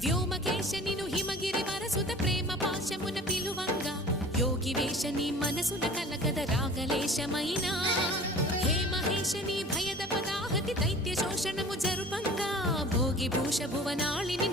వ్యోమకేశనిను హిమగిరి వరసుత ప్రేమ పాశమున పిలువంగా యోగి వేషని మనసున కలకద రాగలేశమైనా హే మహేశని భయద పదాహతి దైత్య శోషణము జరుపంగా భోగి భూష భువనాళిని